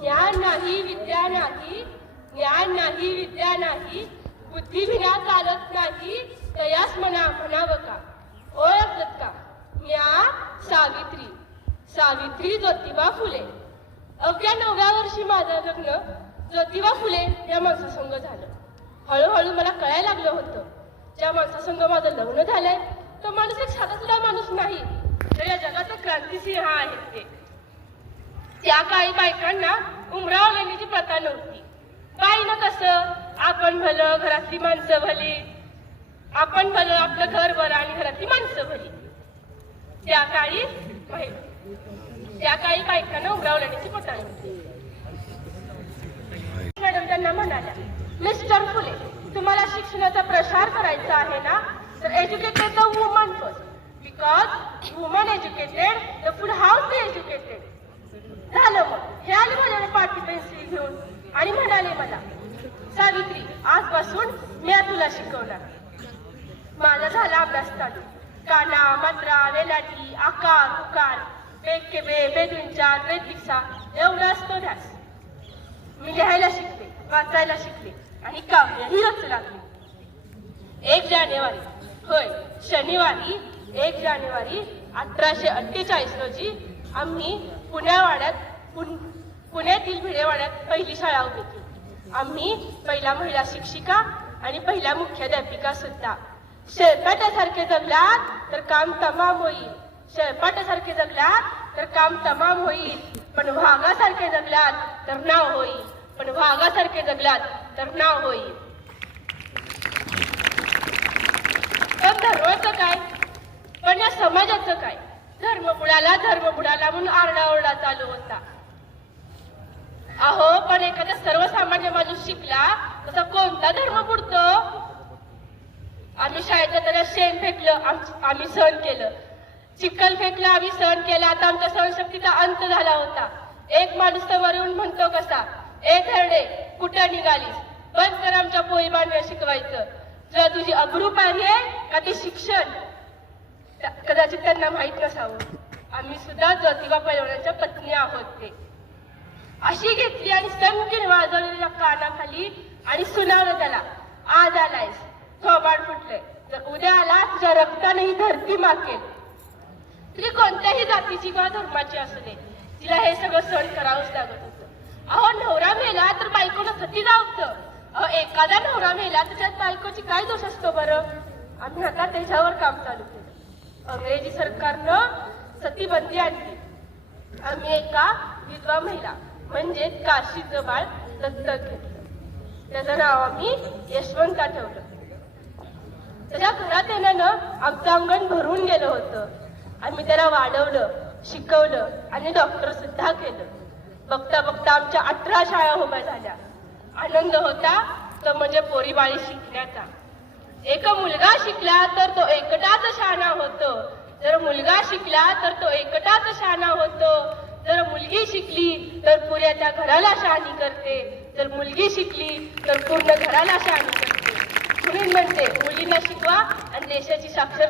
ज्ञान नाही विद्या नाही ज्ञान नाही विद्या नाही बुद्धी विना चालत नाही तयास म्हणा म्हणावं का ओळखत का म्या सावित्री. सावित्री ज्योतिबा फुले. अवघ्या नवव्या वर्षी माझं लग्न ज्योतिबा फुले या माणसासंग झालं. हळूहळू मला कळायला लागलं होतं ज्या माणसासंग माझं लग्न झालंय तो माणूस एक साधा सुद्धा माणूस नाही. तर या जगाचा क्रांतिसिंह आहेत ते. त्या काही बायकांना उमराव लेण्याची प्रथा नव्हती. बाईनं कसं आपण भलं घरातली माणसं भली आपण भलं आपलं घर बरं आणि घरातली माणसं भली. त्या काळी त्या काळी बायकांना उमराव लेण्याची प्रथा नव्हती. मॅडम त्यांना म्हणाल्या मिस्टर फुले तुम्हाला शिक्षणाचा प्रसार करायचा आहे ना? तर educated the woman first. Because woman educated the full house be educated. झालं मग हे आले म्हणाले पाठी पेन्सिल घेऊन. आणि म्हणाले मला सावित्री आजपासून मी तुला शिकवणार. माझा झाला अभ्यास चालू. काना मात्रा वेलाटी आकार उकार बेके बे बेदुंचा द्वैतिकसा एवढा असतो ध्यास. मी लिहायला शिकले वाचायला शिकले आणि काव्यही रचू लागले. एक जानेवारी होय शनिवारी एक जानेवारी अठराशे अठ्ठेचाळीस रोजी आम्ही पुण्यावाड्यात पुन- पुण्यातील भिडेवाड्यात पहिली शाळा उभी केली. आम्ही पहिला महिला शिक्षिका आणि पहिल्या मुख्याध्यापिका सुद्धा. शेळपाट्यासारखे जगलात तर काम तमाम होईल. शेळपाट्यासारखे जगलात तर काम तमाम होईल. पण वाघासारखे जगलात तर नाव होईल. पण वाघासारखे जगलात तर नाव होईल. पण धर्माचं काय? पण या समाजाचं काय? धर्म बुडाला धर्म बुडाला म्हणून आरडाओरडा चालू होता. अहो पण एखादा सर्वसामान्य माणूस शिकला तसा कोणता धर्म बुडतो आम्ही शाळेत त्याला शेण फेकलं आम्ही सहन केलं. चिखल फेकलं आम्ही सहन केलं. आता आमच्या सहनशक्तीचा अंत झाला होता. एक माणूस तर वरून म्हणतो कसा ए धरडे कुठं निघालीस? बंद कर आमच्या पोळी बांधव्या शिकवायचं. तुला तुझी अब्रू पाहिजे का ते शिक्षण? कदाचित त्यांना माहीत नसावं. आम्ही सुद्धा ज्योतिबा पैलवानाच्या पत्नी आहोत ते. अशी घेतली आणि संकीन वाजवलेल्या कानाखाली आणि सुनावलं त्याला. आज आलायस. थोबाड फुटलंय. जर उद्या आला तुझ्या रक्ताने ही धरती माकेल. ती कोणत्याही जातीची किंवा धर्माची असू दे. तिला हे सगळं सण करावंच लागत होतं. अहो नवरा मेला तर बायको सती जावतं अहो एखादा नवरा मेला तर त्यात बायकोची काय दोष असतो बरं? आम्ही आता त्याच्यावर काम चालू केलं. अंग्रेजी सरकारनं सतीबंदी आणली. आम्ही एका विधवा महिला म्हणजे काशीचं बाळ दत्तक घेतलं. त्याचं नाव आम्ही यशवंता ठेवलं. त्याच्या घरात येण्यानं आमचं अंगण भरून गेलं होतं. आम्ही त्याला वाढवलं शिकवलं आणि डॉक्टर सुद्धा केलं. बघता बघता आमच्या अठरा शाळा उभ्या झाल्या. आनंद होता तो म्हणजे पोरीबाळी शिकण्याचा. एक मुलगा शिकला तर तो एकटाच शहाणा होतो. जर मुलगा शिकला तर तो एकटाच शहाणा होतो. जर मुलगी शिकली तर पुऱ्या त्या घराला शहाणी करते. जर मुलगी शिकली तर पूर्ण घराला शहाणी करते. म्हणून म्हणते मुलींना शिकवा आणि देशाची साक्षर